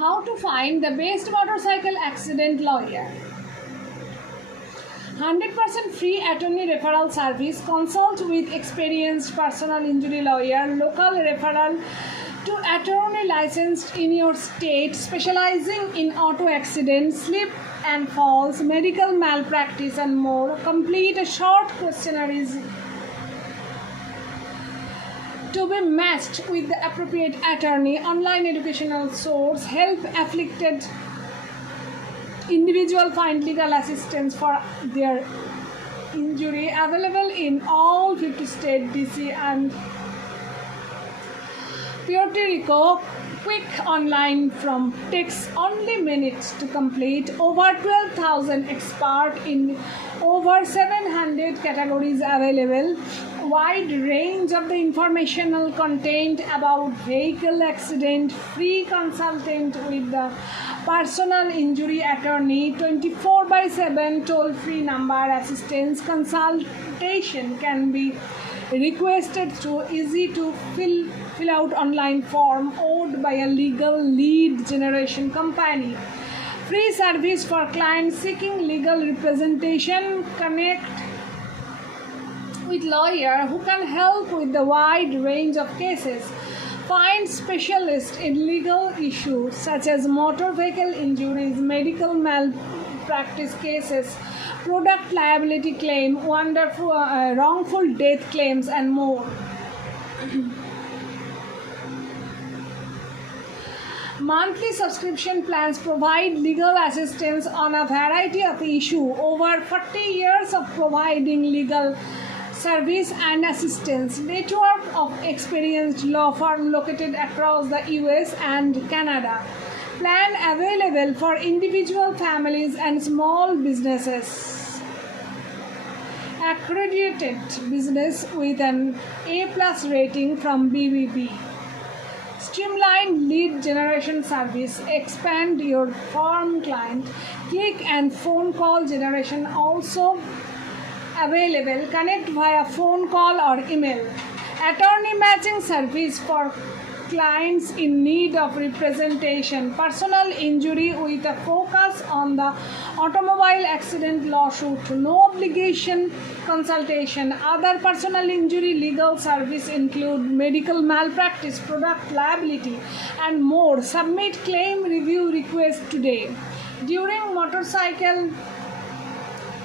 How to find the best motorcycle accident lawyer. 100% free attorney referral service. Consult with experienced personal injury lawyer. Local referral to attorney licensed in your state, specializing in auto accidents, slip and falls, medical malpractice and more. Complete a short questionnaire to be matched with the appropriate attorney. Online educational source. Help afflicted individual find legal assistance for their injury. Available in all 50 states, DC and Puerto Rico. Quick online from takes only minutes to complete. Over 12,000 expert in over 700 categories available. Wide range of the informational content about vehicle accident. Free consultant with the personal injury attorney. 24/7 toll-free number assistance. Consultation can be requested through easy to fill out online form owned by a legal lead generation company. Free service for clients seeking legal representation. Connect with lawyer who can help with the wide range of cases. Find specialists in legal issues such as motor vehicle injuries, medical malpractice cases, product liability claim, wrongful death claims and more. Monthly subscription plans provide legal assistance on a variety of issues. Over 40 years of providing legal service and assistance. Network of experienced law firms located across the US and Canada. Plan available for individual families and small businesses. Accredited business with an A+ rating from BBB. Streamlined lead generation service. Expand your firm client. Click and phone call generation also available. Connect via phone call or email. Attorney matching service for clients in need of representation. Personal injury with a focus on the automobile accident lawsuit. No obligation consultation. Other personal injury legal service include medical malpractice, product liability and more. Submit claim review request today. During motorcycle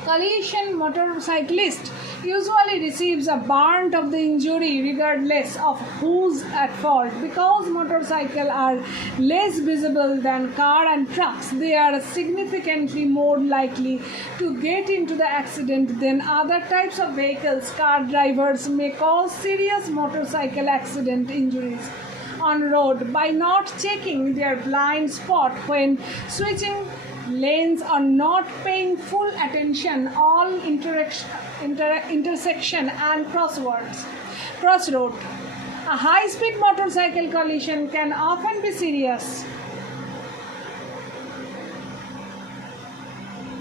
collision, motorcyclist usually receives a brunt of the injury regardless of who's at fault. Because motorcycles are less visible than car and trucks, they are significantly more likely to get into the accident than other types of vehicles. Car drivers may cause serious motorcycle accident injuries on road by not checking their blind spot when switching lanes or not paying full attention all intersection and crossroad. A high-speed motorcycle collision can often be serious.